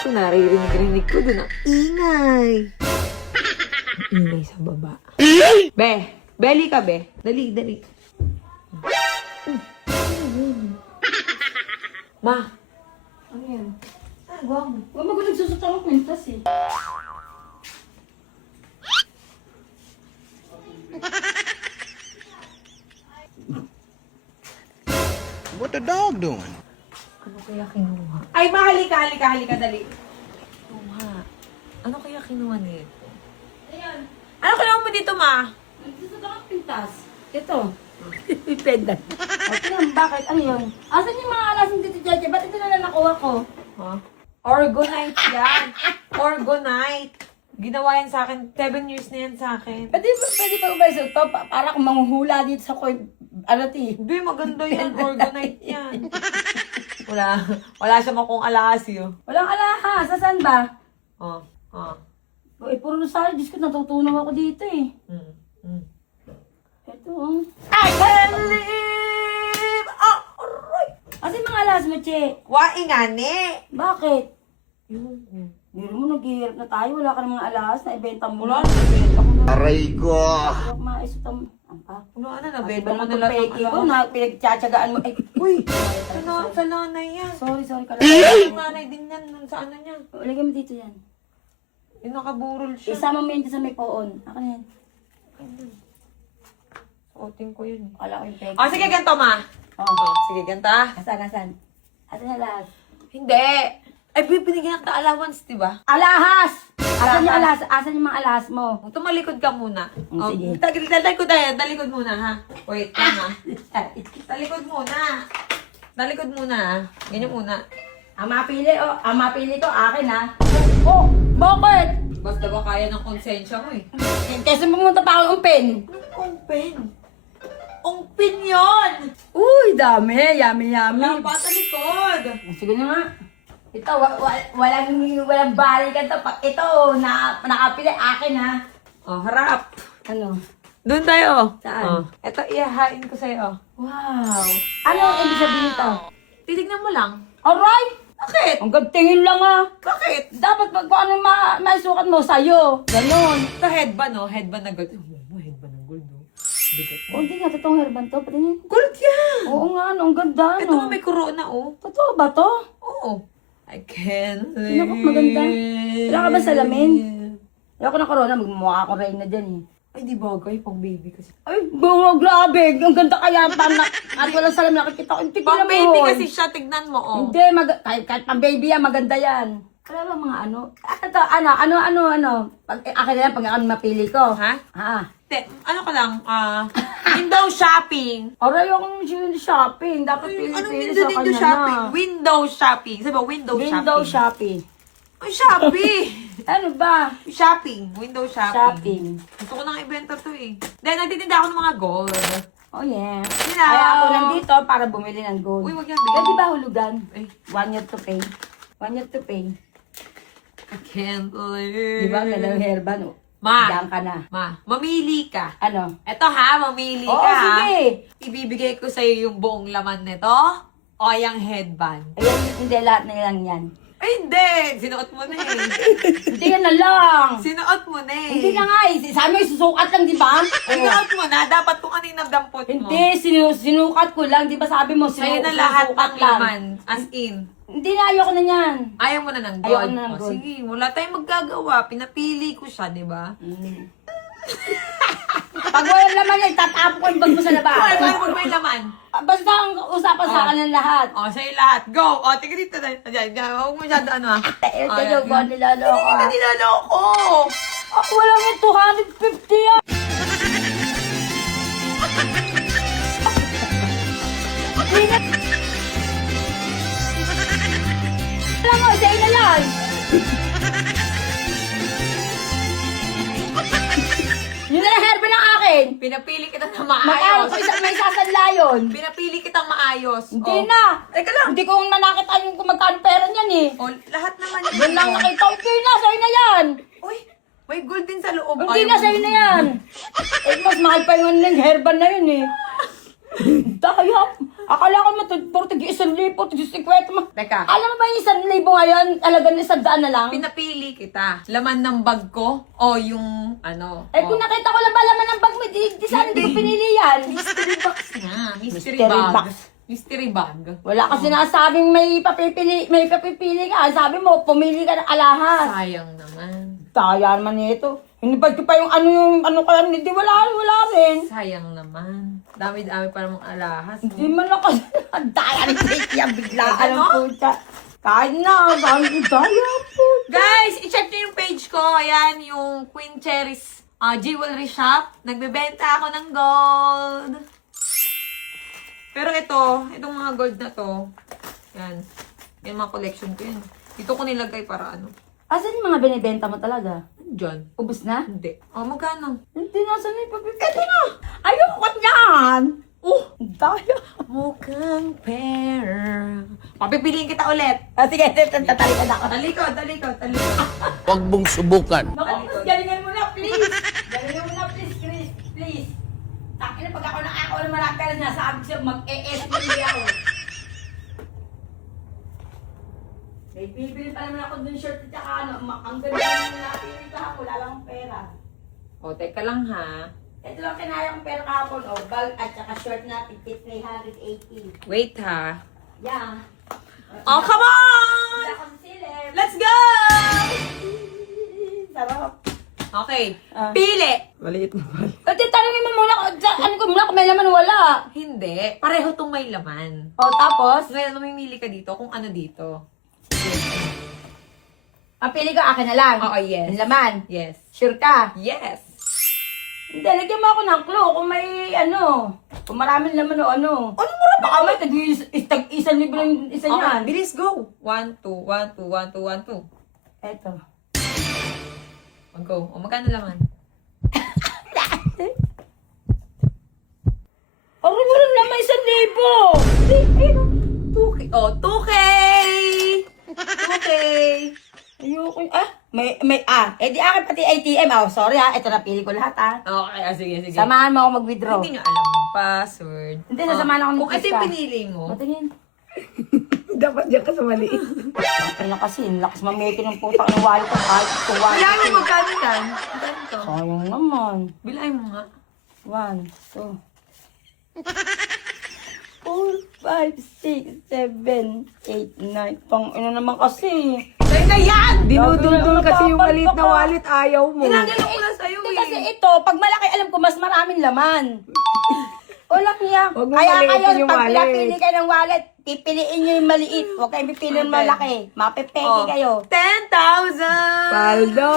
ko, naririnig ko dun ang ingay. Ingay sa baba. Be, beli ka, be. Dali, dali. Ma. Ano yan? Nagawa mo. Huwag mo nagsusot ako kwintas eh. What the dog doing? Ano kaya kinuha? Ay, halika, dali. Kinuha. Ano kaya kinuha nito? Ayan. Ano kailangan mo dito, ma? Nagsusot ako kwintas. Ito. Pendant. Okay lang, bakit? Ano yun? Asan yung mga alasing dito, Jaja? Ba't ito na lang nakuha ko? Ha? Orgonite yan. Orgonite. Ginawa yan sa akin. 7 years na yan sa akin. Pwede pa ba ito? Para kung manghuhula dito sa alati. Hindi, maganda yan. Orgonite yan. Wala siya makong alasyo. Walang alahas. Saan ba? Oh, oh. Eh, puro sa'yo. Diyos ko, natutunaw ako dito eh. Ito oh. I can't live! Oh, aray! Asan yung mga alahas mo, Che? Waing ngani. Bakit? Yun. Hindi mo, naghihirap na tayo. Wala ka ng mga alahas na ibenta mo. Wala na, nabenta ko na. Aray ko! Wala ka maisot ang... Ampa. Wala na, Kasi nabenta ba ko naman na itong lahat ng peki ko alakas. na pinagtsatsagaan mo? Ay, Uy, sa nanay yan. sorry ka lang. Yung nanay din yan, nun sa ano niya. Lagyan mo dito yan. Yung nakaburol siya. Isama mo yun dito sa may poon. Ako na yan. Suotin ko yun. Wala ko yung peki. Oh, sige, ganito, ma. Oh. Oh, sige, ganito. Asan? Asan yung alahas? Hindi. Ay, binigyan kita allowance, di ba? Alahas! Asan yung alahas? Asan yung mga alahas mo? Tumalikod ka muna. Oh, Sige. Talikod muna, ha? Wait lang, ha? Talikod muna. Talikod muna, ha? Ganyan muna. Ang mapili ko, akin ha. Oh, bakit? Basta ba kaya ng konsensya mo, eh? Kasi pumunta pa ako ng pen. Ongpin. Ongpin yun! Uy, dami. Yummy. Wala pa talikod. Sige na nga. Ito, walang balikan to. Ito, nakapili, akin ha. Oh, harap. Ano? Doon tayo. Saan? Oh. Ito, ihahain ko sa'yo. Wow. Ano ang ibig sabihin nito? Titignan mo lang. Alright! Bakit? Ang tingin lang ha. Bakit? Dapat ano maisukat mo sa'yo. Ganon. Ito headband, no? Headband na gold. Headband ng gold, no? Bigat. O, hindi nga, totoong hairban to. Patingin. Gold yan! Oo nga, ang ganda, Ito no? may corona, oh. Totoo ba to? Oo. I can't Naku, maganda. Wala ka ba salamin? Ayoko na corona, magmumukha akong Reyna dyan eh. Ay, di bagay. Pang baby kasi. Ay, grabe. Ang ganda kaya at walang salamin nakikita ko. Tignan Pang mo. baby kasi siya. Tignan mo, oh. Hindi, kahit pang baby yan, maganda yan. Wala lang mga ano. Ito, ano. Akin na yan, pag ako mapili ko. Ha? Ha? Ano ka lang? Window shopping. Aray, ako yung shopping. Dapat pili-pili Anong sa window kanya shopping? na. Window shopping. Sabi ba, window shopping? Window shopping. Ay, shopping. Ano ba? Shopping. Window shopping. Shopping. Gusto ko nang ibenta to eh. Dahil nagtitinda ako ng mga gold. Oh yeah. Hello. Kaya ako nandito para bumili ng gold. Uy, wag yan, Pwede baby. ba hulugan? Ay. 1 year to pay. 1 year to pay. I can't believe. Di ba? Ang hairban. Ma. Diyan ka na. Ma, mamili ka. Ano? Eto ha, mamili Oo, ka ha. sige. Ibibigay ko sa'yo yung buong laman nito o yung headband. Ayan, hindi lahat na lang yan. Ay, hindi! Sinuot mo na eh. Hindi yan na lang. Sinuot mo na eh. Hindi na nga eh. Sabi mo, susukat lang, di ba? Sinuot mo na. Dapat kung ano yung nadampot mo. Hindi, sinukat ko lang. Di ba sabi mo, Sa'yo na lahat sinusukat ng laman. As in. Hindi na, ayoko na yan. Ayaw mo na ng gold. Ayaw ko na ng O, gold. sige, wala tayong magagawa. Pinapili ko siya, di ba? Pag walang laman yan, tatapo ko yung bag mo sa labas. Paano pag may laman? Basta ang usapan sa akin ng lahat. O, sa'yo lahat. Go! O, tingin dito na. Diyan, huwag mo masyado ano ah. Ito yung ba niloloko? Hindi na niloloko! Ako walang yung 250 yan. Alam mo, sa'yo na yan. Yun na lang hairban ng akin. Pinapili kita na Magkano maayos. ko may sasanla yun? Pinapili kitang maayos. Hindi O. na. Teka lang. Hindi ko manakita yung kung magkano pera niyan eh. O, lahat naman yan. Yun lang nakita ko. Hindi na, sa'yo na yan. Uy, may gold din sa loob. Hindi Ayaw na, mo. sa'yo na yan. Eh, mas mahal pa yung hairban na yun eh. Dahil, akala ko matutportig 1,000, 1,050 mo. Teka. Alam mo ba yung 1,000 ngayon, alaga na 100 na lang? Pinapili kita. Laman ng bag ko o yung ano. Eh kung nakita ko lang ba laman ng bag mo, di sana hindi ko pinili yan. Mystery box nga. Mystery Mystery bag. box. Mystery bag. Wala ka sinasabing may papipili ka. Sabi mo, pumili ka ng alahas. Sayang naman. Taya naman nito. Hinibad ko pa yung ano kaya, hindi wala rin. Sayang naman. Dami-dami pa namang alahas. Hindi man lang kasi, ang daya ni Kate yan, biglaan Ano? ng puta. Kahit na, ang daya po. Guys, i-check nyo yung page ko. Ayan, yung Queen Cherry's jewelry shop. Nagbebenta ako ng gold. Pero itong mga gold na to, yan. Yan mga collection ko yan. Dito ko nilagay para ano. Asan yung mga binibenta mo talaga? Diyan. Ubus na? Hindi. Oh, magkano? Hindi na, saan yung papipili na? Ayoko niyan! Ang daya. Mukhang pera. Papipiliin kita ulit. Sige, tatalikan ako. Talikod. Huwag mong subukan. Naku, galingan mo na, please. Galingan mo na, please, Chris. Please. Takin na pag ako na marami pera, sinasabi ko siya, mag-e-SPD ako. May bibili pa naman ako dun shirt at saka ano, ang ganda naman napili ka, wala lang akong pera. O, teka lang ha. Ito lang kinaya kong pera kahapon, oh, bag at saka shirt na, 380. Wait ha. Yeah. Oh, come on! Wala akong silip. Let's go! Sarap. Okay. Ah. Pili! Maliit na pala. Tanongin mo muna, ano ko muna kung may laman o wala. Hindi. Pareho tong may laman. O, tapos? Ngayon, mamimili ka dito kung ano dito. Ang pili ko, akin na lang. Oo, yes. Ang laman. Yes. Sure ka? Yes. Hindi, lagyan mo ako ng clue kung may kung maraming laman o ano. Ano mo Baka may tag-isang libo lang isa Okay, niyan. bilis, go. 1, 2, 1, 2, 1, 2, 1, 2. Eto. Go. O, magkano laman? Ang walang laman 1,000. 2K. Oh, 2K! 2K! Ayoko. Eh di akin pati ATM. Oh, sorry ha. Ito napili ko lahat ha. Okay, sige. Samahan mo ako mag-withdraw. Hindi nyo alam yung password. Hindi, sasamahan ako ng Kung ito yung pista. pinili mo, Matingin. Dapat dyan ka sa maliit. Bakit na kasi, lakas mameke ng putak ng wallet ko. Kahit ito wallet. bilangin mo magkano yan. Magkano to? Sayang naman. Bilangin mo nga. 1, 2, 4, 5, 6, 7, 8, 9. Pang ino naman kasi. Teka yan! Dinudundol kasi yung maliit na wallet, ayaw mo. Tinanggalin ko na sa'yo Hindi eh. kasi ito, pag malaki alam ko, mas maraming laman. Walang hiya. Huwag mo Kaya maliitin kayo, yung pag wallet. pinapili kayo ng wallet, pipiliin nyo yung maliit. Huwag kayong pipili ng malaki. Mapepeke kayo. 10,000! Paldo!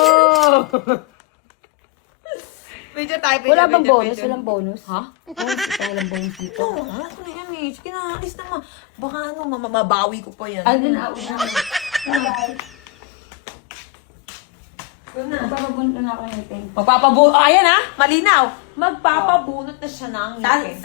Medyo tayo, Wala bang bonus? Walang bonus? Ha? Bonus, ito walang bonus dito. Oo, ano na yan eh. Sige na, alis na baka ano, mabawi ko pa yan. Ano na ako na. Yun na. Magpapabunto na ako ng ngipin. Magpapabunot, ayan ha, malinaw. Magpapabunot na siya ng ngipin.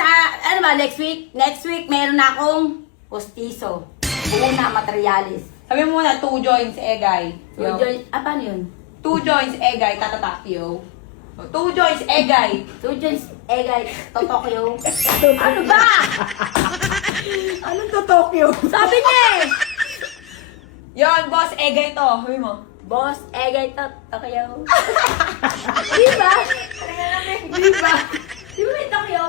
Ano ba, next week? Next week, meron na akong postizo. Una, materialis. Sabi mo muna, 2 joints, egay. So, paano yun? 2 joints, egay, tatatapyo. 2 joints, egay. 2 joints, egay, Tokyo. Ano ba? Anong to Tokyo? Sabi niya eh! Yon, boss, egay to. Sabi mo. Boss, egay, Tokyo. Diba? Diba? Di ba may Tokyo?